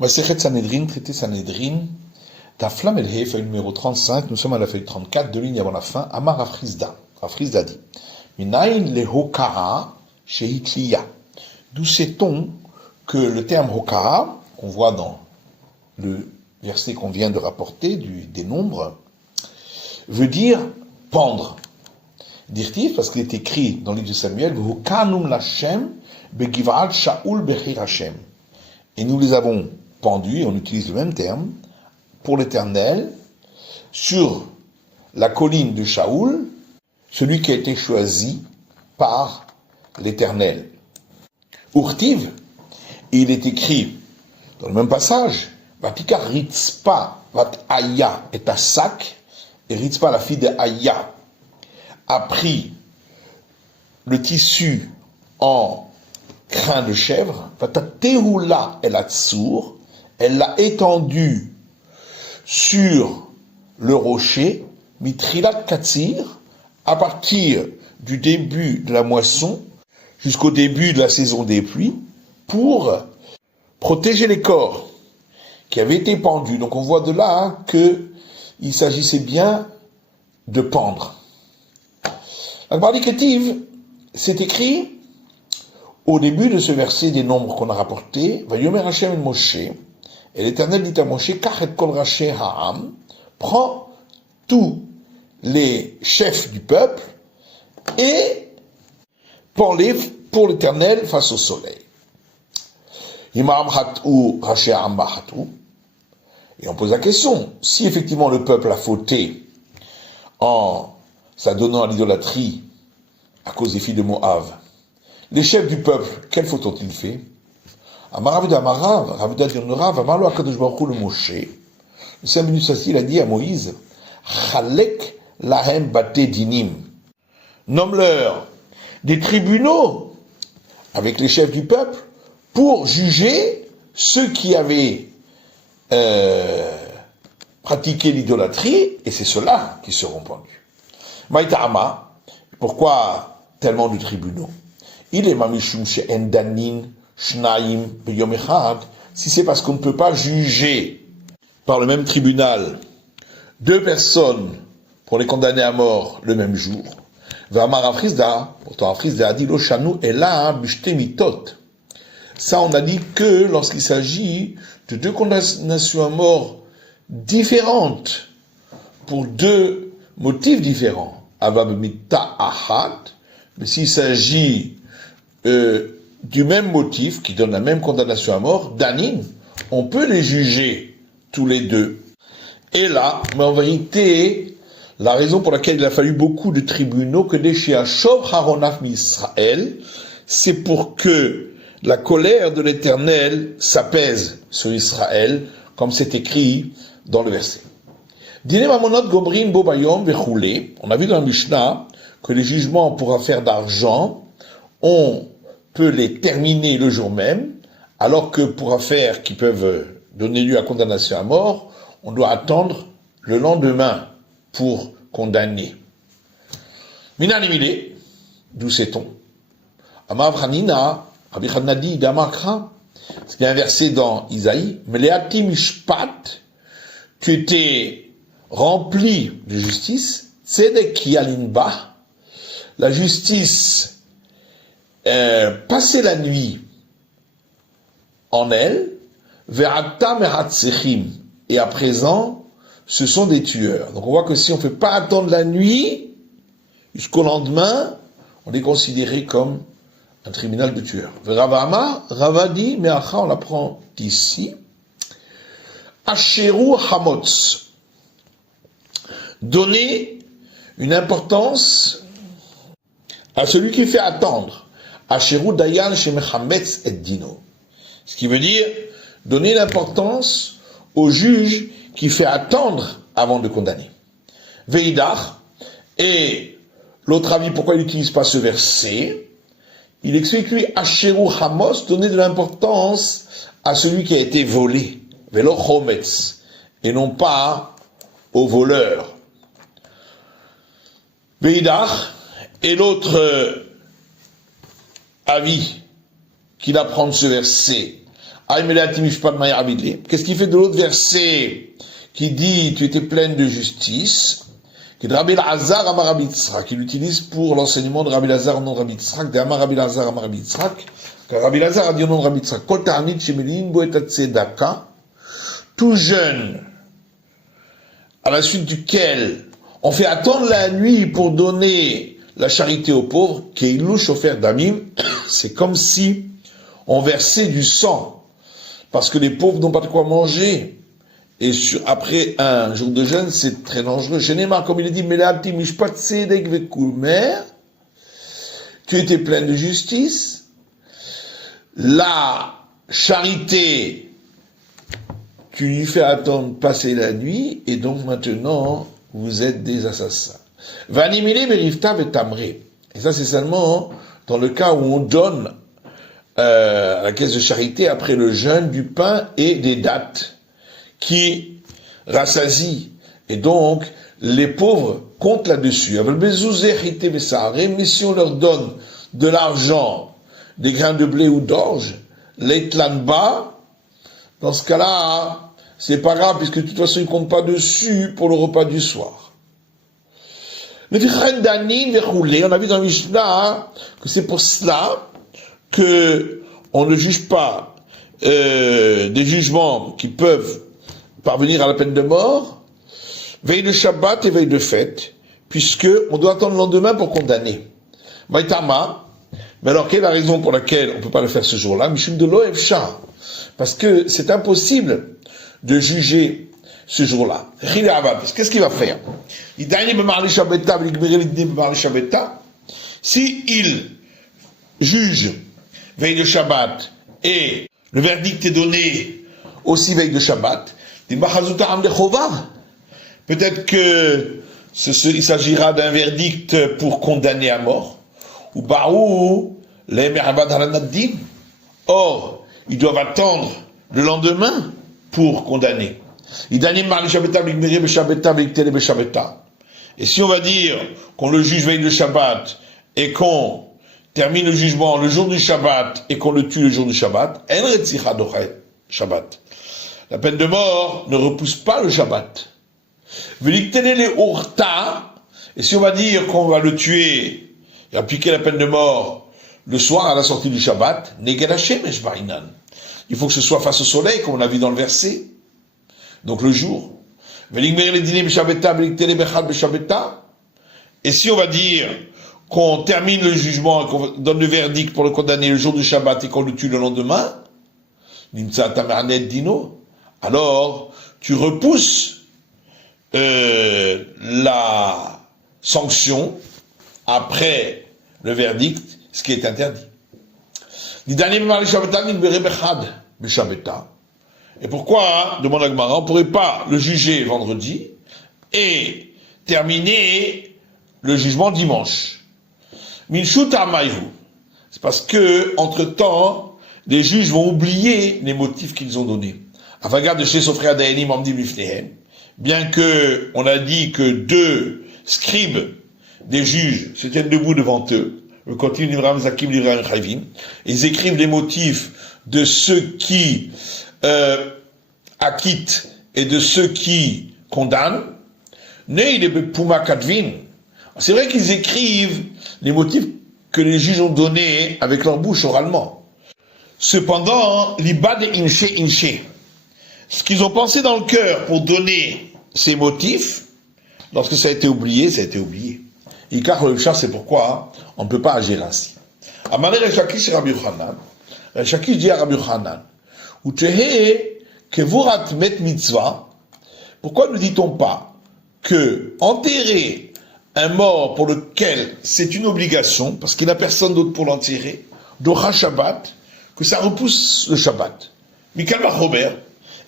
Masechet Sanhedrin, traité Sanhedrin, Taflam el He, feuille numéro 35, nous sommes à la feuille 34, 2 lignes avant la fin, Amar Rafrizda. Rafrizda dit, Minayin le Hokara Shehitliya. D'où sait-on que le terme Hokara, qu'on voit dans le verset qu'on vient de rapporter, des nombres, veut dire pendre. Dirtif, parce qu'il est écrit dans le livre de Samuel, Hokanum Lashem Begivrat Shaul Bechir Hashem. Et nous les avons pendus, et on utilise le même terme, pour l'Éternel, sur la colline de Shaoul, celui qui a été choisi par l'Éternel. Urtiv, il est écrit dans le même passage, Vatika Ritzpa Vat Aya et Asak, et Ritzpa, la fille de Aya, a pris le tissu en crin de chèvre, Vatatehula el Atsour, elle l'a étendu sur le rocher, Mitrilat Katsir, à partir du début de la moisson jusqu'au début de la saison des pluies, pour protéger les corps qui avaient été pendus. Donc on voit de là qu'il s'agissait bien de pendre. La Gemara Ketiv, c'est écrit au début de ce verset des nombres qu'on a rapportés, Vayomer Hashem el Moshe, et l'Éternel dit à Moshe, Kach et kol raché ha'am, prends tous les chefs du peuple et prends-les pour l'Éternel face au soleil. Imam hatou raché ha'am hatou. Et on pose la question, si effectivement le peuple a fauté en s'adonnant à l'idolâtrie à cause des filles de Moab, les chefs du peuple, quelle faute ont-ils fait? Amarav dit Rav, Amarlo Akadosh Baruch Hu le Moshe. Le 5 minutes il a dit à Moïse, Chalek lahem bate dinim. Nomme-leur des tribunaux avec les chefs du peuple pour juger ceux qui avaient pratiqué l'idolâtrie, et c'est ceux-là qui seront pendus. Maïta'ama, pourquoi tellement de tribunaux? Il est mamishum she'en danin shnaim b'yom echad, si c'est parce qu'on ne peut pas juger par le même tribunal deux personnes pour les condamner à mort le même jour. V'amar Afrizda, pourtant Afrizda a dit lo shanu ela b'shte mitot. Ça on a dit que lorsqu'il s'agit de deux condamnations à mort différentes pour deux motifs différents. Avab mita ahad, mais s'il s'agit du même motif qui donne la même condamnation à mort, danin, on peut les juger tous les deux. Et là, mais en vérité, la raison pour laquelle il a fallu beaucoup de tribunaux que des Sheachov Haronaf Israël, c'est pour que la colère de l'Éternel s'apaise sur Israël, comme c'est écrit dans le verset. On a vu dans la Mishnah que les jugements pour affaires d'argent, on peut les terminer le jour même, alors que pour affaires qui peuvent donner lieu à condamnation à mort, on doit attendre le lendemain pour condamner. Minanimile, d'où sait-on? Amavranina, Rabbi Chanadi, Damakra, c'est un verset dans Isaïe, Meleati Mishpat, tu étais rempli de justice, Tzedek Yalinba, la justice passait la nuit en elle, Ve'ata Meratzechim, et à présent, ce sont des tueurs. Donc on voit que si on ne fait pas attendre la nuit jusqu'au lendemain, on est considéré comme un tribunal de tueurs. Ravama, Ravadi, Meacha, on l'apprend ici, Asheru Hamotz, donner une importance à celui qui fait attendre. Asheru Dayan Shemechametz et Dino. Ce qui veut dire donner l'importance au juge qui fait attendre avant de condamner. Veidach, et l'autre avis, pourquoi il n'utilise pas ce verset, il explique lui, Asheru Hamos, donner de l'importance à celui qui a été volé, Velo Chometz, et non pas au voleur. Veidach, et l'autre avis qu'il apprend de ce verset, Qu'est-ce qu'il fait de l'autre verset qui dit tu étais pleine de justice, qui est de Rabbi Elazar Amar Rabbi Yitzhak, qu'il utilise pour l'enseignement de Rabbi Elazar au nom de Rabbi Yitzhak, de Amar Rabbi Elazar Amar Rabbi Yitzhak, car Rabbi Elazar a dit au nom de Rabbi Yitzhak, Kol ta'amid shemelin bo et tzedaka, tout jeune, à la suite duquel on fait attendre la nuit pour donner la charité aux pauvres, keilouch offert damim, c'est comme si on versait du sang, parce que les pauvres n'ont pas de quoi manger. Et après un jour de jeûne, c'est très dangereux. Shenemar, comme il est dit, Melati mishpat tzedek vekulmer, tu étais plein de justice. La charité, tu lui fais attendre passer la nuit, et donc maintenant, vous êtes des assassins. Vanimile merivta vetamre. Et ça, c'est seulement dans le cas où on donne à la caisse de charité, après le jeûne, du pain et des dattes qui rassasient. Et donc, les pauvres comptent là-dessus. Mais si on leur donne de l'argent, des grains de blé ou d'orge, l'eitlanba, dans ce cas-là, c'est pas grave, puisque de toute façon, ils ne comptent pas dessus pour le repas du soir. On a vu dans Mishnah que c'est pour cela que on ne juge pas des jugements qui peuvent parvenir à la peine de mort, veille de Shabbat et veille de fête, puisque on doit attendre le lendemain pour condamner. Maïtama, mais alors quelle est la raison pour laquelle on ne peut pas le faire ce jour-là? Mishum de l'Oefcha, parce que c'est impossible de juger ce jour-là. Qu'est-ce qu'il va faire? Si il juge veille de Shabbat et le verdict est donné aussi veille de Shabbat, peut-être que il s'agira d'un verdict pour condamner à mort. Or, ils doivent attendre le lendemain pour condamner. Et si on va dire qu'on le juge veille de Shabbat et qu'on termine le jugement le jour du Shabbat et qu'on le tue le jour du Shabbat, la peine de mort ne repousse pas le Shabbat. Et si on va dire qu'on va le tuer et appliquer la peine de mort le soir à la sortie du Shabbat, il faut que ce soit face au soleil, comme on a vu dans le verset. Donc le jour. Et si on va dire qu'on termine le jugement et qu'on donne le verdict pour le condamner le jour du Shabbat et qu'on le tue le lendemain, alors tu repousses la sanction après le verdict, ce qui est interdit. Et pourquoi, demande la Gemara, on ne pourrait pas le juger vendredi et terminer le jugement dimanche? C'est parce que, entre-temps, les juges vont oublier les motifs qu'ils ont donnés. Bien que on a dit que 2 scribes des juges se tiennent debout devant eux, ils écrivent les motifs de ceux qui acquittent et de ceux qui condamnent. C'est vrai qu'ils écrivent les motifs que les juges ont donnés avec leur bouche oralement. Cependant, l'ibad inche, ce qu'ils ont pensé dans le cœur pour donner ces motifs, lorsque ça a été oublié, ça a été oublié. Ikar le char, c'est pourquoi on ne peut pas agir ainsi. Amalé Rechakish Rabbi Yochanan, Rechakish dit à Rabbi Yochanan, Utehe kevurat met mitzvah, pourquoi ne dit-on pas que enterrer un mort pour lequel c'est une obligation, parce qu'il n'a personne d'autre pour l'enterrer, Docha Shabbat, que ça repousse le Shabbat, Mikal Bachober,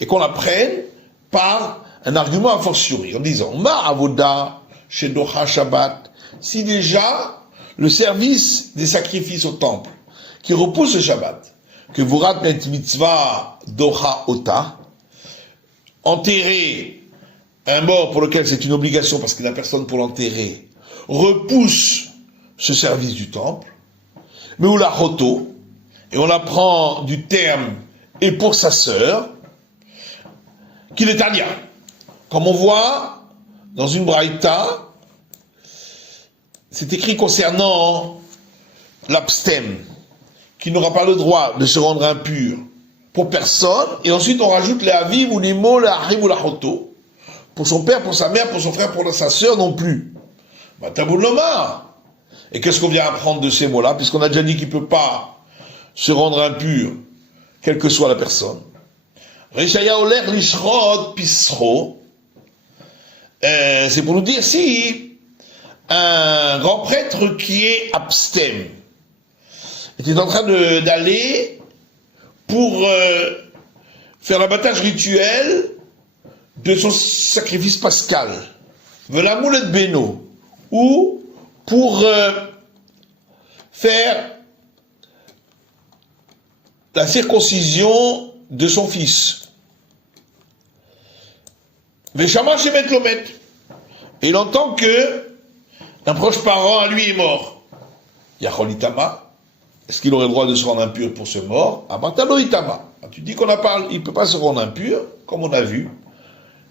et qu'on l'apprenne par un argument a fortiori, en disant, Ma avoda chez Docha Shabbat, si déjà le service des sacrifices au temple, qui repousse le Shabbat, que vous ratez mitzvah Docha Ota, enterrer un mort pour lequel c'est une obligation parce qu'il n'a personne pour l'enterrer, repousse ce service du temple, mais ou la choto, et on apprend du terme et pour sa sœur, qu'il est Tania. Comme on voit dans une braïta, c'est écrit concernant l'abstème, qui n'aura pas le droit de se rendre impur pour personne, et ensuite on rajoute les aviv ou les mots, les achiv ou la choto, pour son père, pour sa mère, pour son frère, pour sa sœur non plus. Mataboul Lomar. Et qu'est-ce qu'on vient apprendre de ces mots-là, puisqu'on a déjà dit qu'il ne peut pas se rendre impur, quelle que soit la personne. Rishaya Oler Lishrod Pisro, c'est pour nous dire si un grand prêtre qui est abstème était en train d'aller pour faire l'abattage rituel de son sacrifice pascal, Velamoulet Beno, ou pour faire la circoncision de son fils. Veshama Shemet Lomet. Et il entend que un proche parent à lui est mort. Yacholitama. Est-ce qu'il aurait le droit de se rendre impur pour ce mort? Amatalo Itama. Tu dis qu'on a parlé, il ne peut pas se rendre impur, comme on a vu.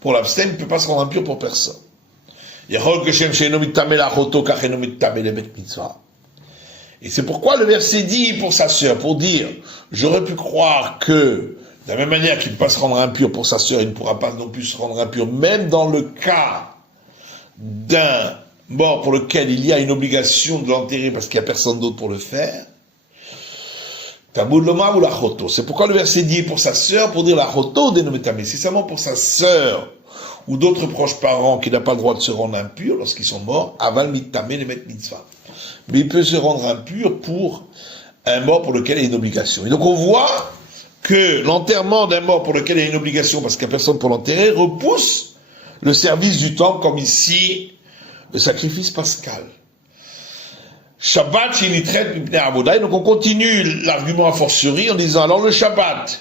Pour l'abstème, il ne peut pas se rendre impur pour personne. Et c'est pourquoi le verset dit pour sa sœur, pour dire, j'aurais pu croire que, de la même manière qu'il ne peut pas se rendre impur pour sa sœur, il ne pourra pas non plus se rendre impur, même dans le cas d'un mort pour lequel il y a une obligation de l'enterrer parce qu'il n'y a personne d'autre pour le faire. Tabouloma ou la choto. C'est pourquoi le verset dit pour sa sœur, pour dire la choto dénomitame. C'est seulement pour sa sœur ou d'autres proches parents qui n'ont pas le droit de se rendre impurs lorsqu'ils sont morts, aval mitame les mettre mitzvah. Mais il peut se rendre impur pour un mort pour lequel il y a une obligation. Et donc on voit que l'enterrement d'un mort pour lequel il y a une obligation parce qu'il n'y a personne pour l'enterrer repousse le service du temple, comme ici le sacrifice pascal. Shabbat, il y traite mipnei avoda. Donc on continue l'argument à fortiori en disant alors le Shabbat,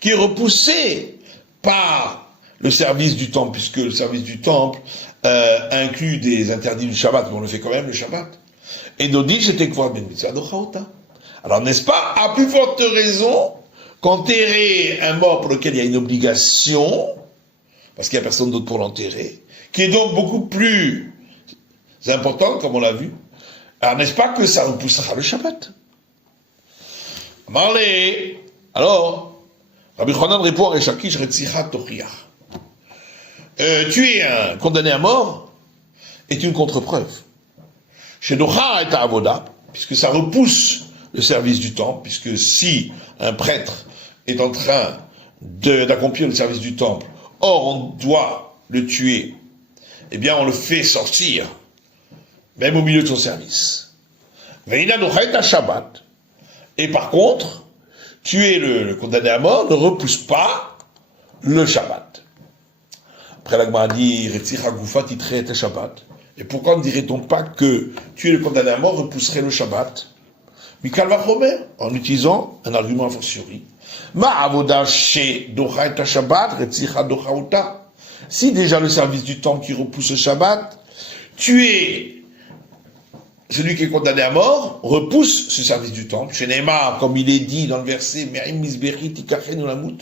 qui est repoussé par le service du temple, puisque le service du temple inclut des interdits du Shabbat, mais on le fait quand même le Shabbat. Et nous dit j'étais quoi ben mitzvah dochaota. Alors n'est-ce pas à plus forte raison qu'enterrer un mort pour lequel il y a une obligation, parce qu'il n'y a personne d'autre pour l'enterrer, qui est donc beaucoup plus importante, comme on l'a vu. Alors, n'est-ce pas que ça repoussera le Shabbat? Marley. Alors, Rabbi Chonan répond à Rechakish, Retzicha Tochiach. Tuer un condamné à mort est une contre-preuve. Chez Docha et Avoda, puisque ça repousse le service du temple, puisque si un prêtre est en train d'accomplir le service du temple, or on doit le tuer, eh bien on le fait sortir, même au milieu de son service. Veina Docha et Shabbat. Et par contre, tuer le condamné à mort ne repousse pas le Shabbat. Après la Gemara dit Retzicha Gufa Titre et Shabbat. Et pourquoi ne dirait-on pas que tuer le condamné à mort repousserait le Shabbat? Mikal Vachomer, en utilisant un argument a fortiori. Ma avoda chez Docha et Shabbat, Retzicha Dochaouta. Si déjà le service du temple qui repousse le Shabbat, tuer celui qui est condamné à mort repousse ce service du temple. Chez Neymar, comme il est dit dans le verset Merim Misberi Tikachen Ulamut,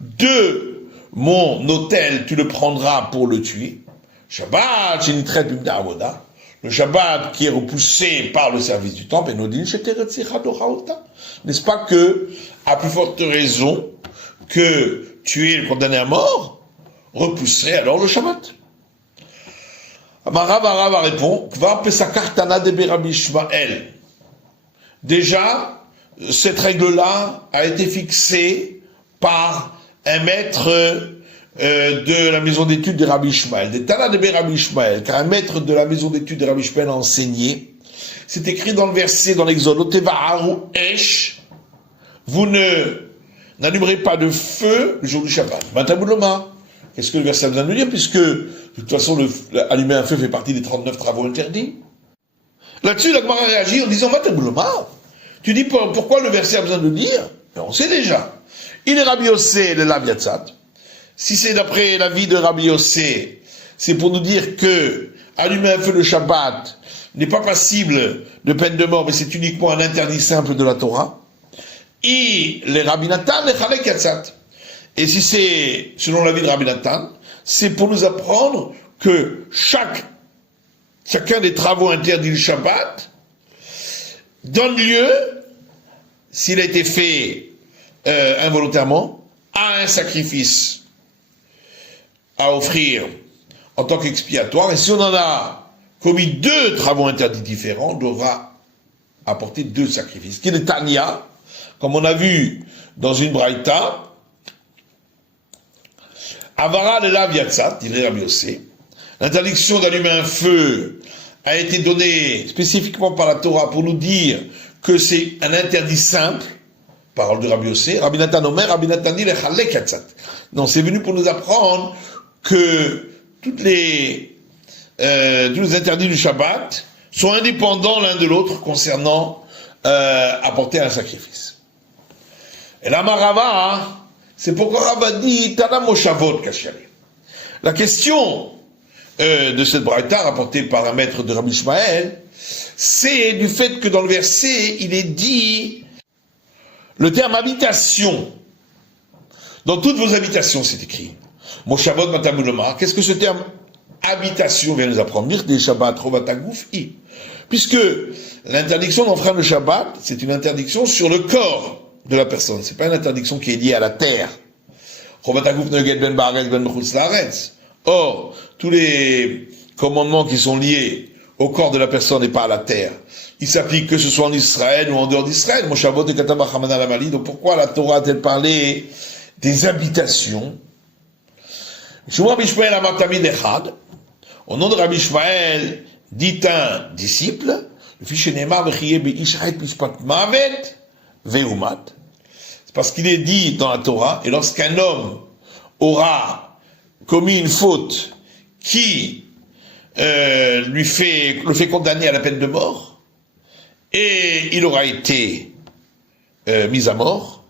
de mon autel tu le prendras pour le tuer. Shabbat, le Shabbat qui est repoussé par le service du temple, et nous dit, n'est-ce pas que, à plus forte raison, que tuer le condamné à mort repousserait alors le Shabbat? Amarava répond, déjà, cette règle-là a été fixée par un maître de la maison d'études de Rabbi Ishmael, des Tana de Rabbi Ishmael, car un maître de la maison d'études de Rabbi Ishmael a enseigné. C'est écrit dans le verset, dans l'Exode, Otevaharu Esh, vous n'allumerez pas de feu le jour du Shabbat. Matabouloma. Qu'est-ce que le verset a besoin de nous dire, puisque, de toute façon, allumer un feu fait partie des 39 travaux interdits. Là-dessus, la Gemara réagit en disant, Matabouloma, tu dis pourquoi le verset a besoin de dire? Mais on sait déjà. Il est Rabbi Yossé, le Lav Yatzat. Si c'est d'après l'avis de Rabbi Yossé, c'est pour nous dire que allumer un feu le Shabbat n'est pas passible de peine de mort, mais c'est uniquement un interdit simple de la Torah. les Rabbi Nathan, les Chalek Yatzat. Et si c'est selon l'avis de Rabbi Nathan, c'est pour nous apprendre que chacun des travaux interdits du Shabbat donne lieu, s'il a été fait involontairement, à un sacrifice à offrir en tant qu'expiatoire. Et si on en a commis 2 travaux interdits différents, on devra apporter 2 sacrifices. Qui est le Tanya, comme on a vu dans une braïta, Avara le lav yatzat, dirait Rabbi Yossé, l'interdiction d'allumer un feu a été donnée spécifiquement par la Torah pour nous dire que c'est un interdit simple, parole de Rabbi Yossé. Rabbi Nathan Omer, Rabbi Nathan dit le chalek yatzat. Non, c'est venu pour nous apprendre que tous les interdits du Shabbat sont indépendants l'un de l'autre concernant apporter un sacrifice. Et la Marava, c'est pourquoi Rava dit Tana Moshavot Kashiali. La question de cette braïta rapportée par un maître de Rabbi Ishmael, c'est du fait que dans le verset, il est dit le terme habitation. Dans toutes vos habitations, c'est écrit. Moshavot Matamulomar. Qu'est-ce que ce terme habitation vient nous apprendre? Des Shabbat Rovatagouf I. Puisque l'interdiction d'enfreindre le Shabbat, c'est une interdiction sur le corps de la personne. C'est pas une interdiction qui est liée à la terre. Or, tous les commandements qui sont liés au corps de la personne et pas à la terre, ils s'appliquent que ce soit en Israël ou en dehors d'Israël. Donc pourquoi la Torah a-t-elle parlé des habitations? Au nom de Rabbi Ishmael, dit un disciple, c'est parce qu'il est dit dans la Torah, et lorsqu'un homme aura commis une faute qui le fait condamner à la peine de mort, et il aura été mis à mort,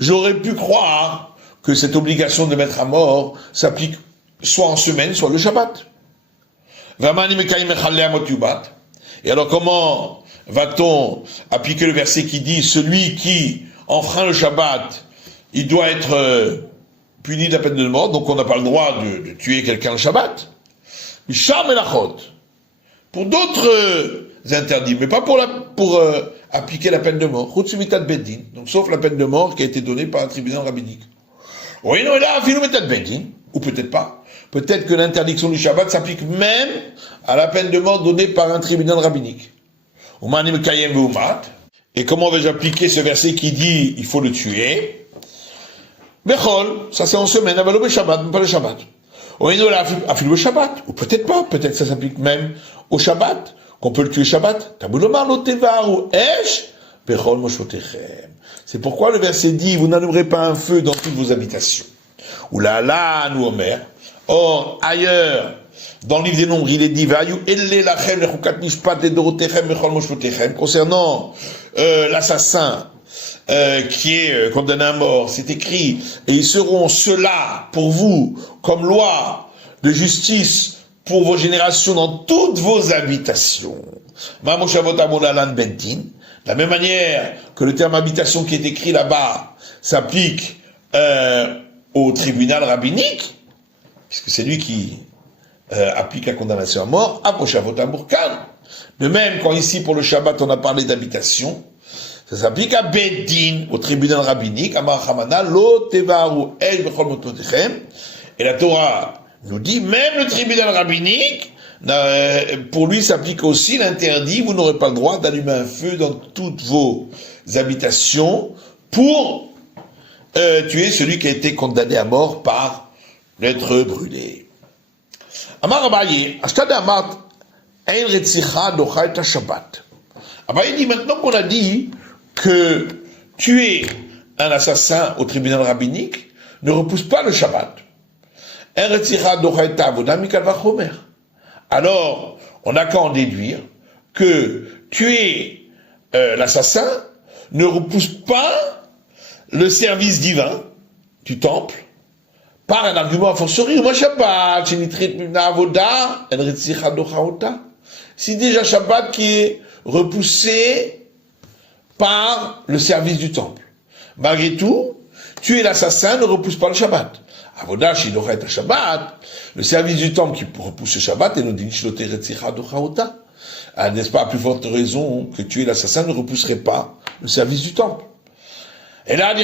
j'aurais pu croire que cette obligation de mettre à mort s'applique soit en semaine, soit le Shabbat. Et alors comment va-t-on appliquer le verset qui dit celui qui enfreint le Shabbat, il doit être puni de la peine de mort, donc on n'a pas le droit de tuer quelqu'un le Shabbat. Pour d'autres interdits, mais pas pour appliquer la peine de mort. Donc sauf la peine de mort qui a été donnée par un tribunal rabbinique. Ou peut-être pas. Peut-être que l'interdiction du Shabbat s'applique même à la peine de mort donnée par un tribunal rabbinique. Et comment vais-je appliquer ce verset qui dit il faut le tuer? Bechol, ça c'est en semaine, pas le Shabbat. Ou Shabbat, ou peut-être pas, peut-être ça s'applique même au Shabbat, qu'on peut le tuer Shabbat. C'est pourquoi le verset dit vous n'allumerez pas un feu dans toutes vos habitations. Ou là, nous Omer. Or, ailleurs, dans le livre des Nombres, il est dit concernant l'assassin qui est condamné à mort, c'est écrit, et ils seront ceux-là pour vous comme loi de justice pour vos générations dans toutes vos habitations. De la même manière que le terme habitation qui est écrit là-bas s'applique au tribunal rabbinique, puisque c'est lui qui applique la condamnation à mort, de même, quand ici pour le Shabbat on a parlé d'habitation, ça s'applique à Beddin, au tribunal rabbinique, et la Torah nous dit, même le tribunal rabbinique, pour lui s'applique aussi l'interdit, vous n'aurez pas le droit d'allumer un feu dans toutes vos habitations pour tuer celui qui a été condamné à mort par l'être brûlé. Amar Abaye, Ashtad Amar, Ein Retzicha Docha et Shabbat. Abaye dit maintenant qu'on a dit que tuer un assassin au tribunal rabbinique ne repousse pas le Shabbat. Ein Retzicha Docha et Avoda Mikal Vachomer. Alors, on n'a qu'à en déduire que tuer l'assassin ne repousse pas le service divin du temple par un argument a fortiori. Si déjà Shabbat qui est repoussé par le service du temple. Malgré tout, tuer l'assassin ne repousse pas le Shabbat. Avodah shilohet Shabbat, le service du temple qui repousse le Shabbat, et nous dit n'est-ce pas à plus forte raison que tuer l'assassin ne repousserait pas le service du temple. Et là,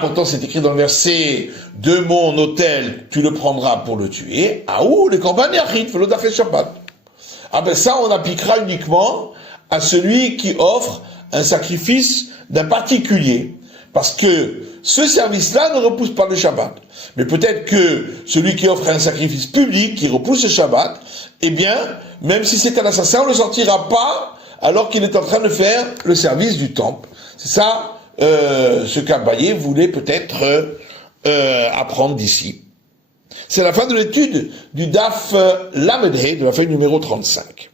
pourtant c'est écrit dans le verset, de mon autel, tu le prendras pour le tuer. Ah ouh, les korban yachid, velodafé Shabbat. Ah ben ça, on appliquera uniquement à celui qui offre un sacrifice d'un particulier. Parce que ce service-là ne repousse pas le Shabbat. Mais peut-être que celui qui offre un sacrifice public, qui repousse le Shabbat, eh bien, même si c'est un assassin, on ne le sortira pas alors qu'il est en train de faire le service du temple. C'est ça ce qu'Abaye voulait peut-être apprendre d'ici. C'est la fin de l'étude du Daf Lamedhe, de la feuille numéro 35.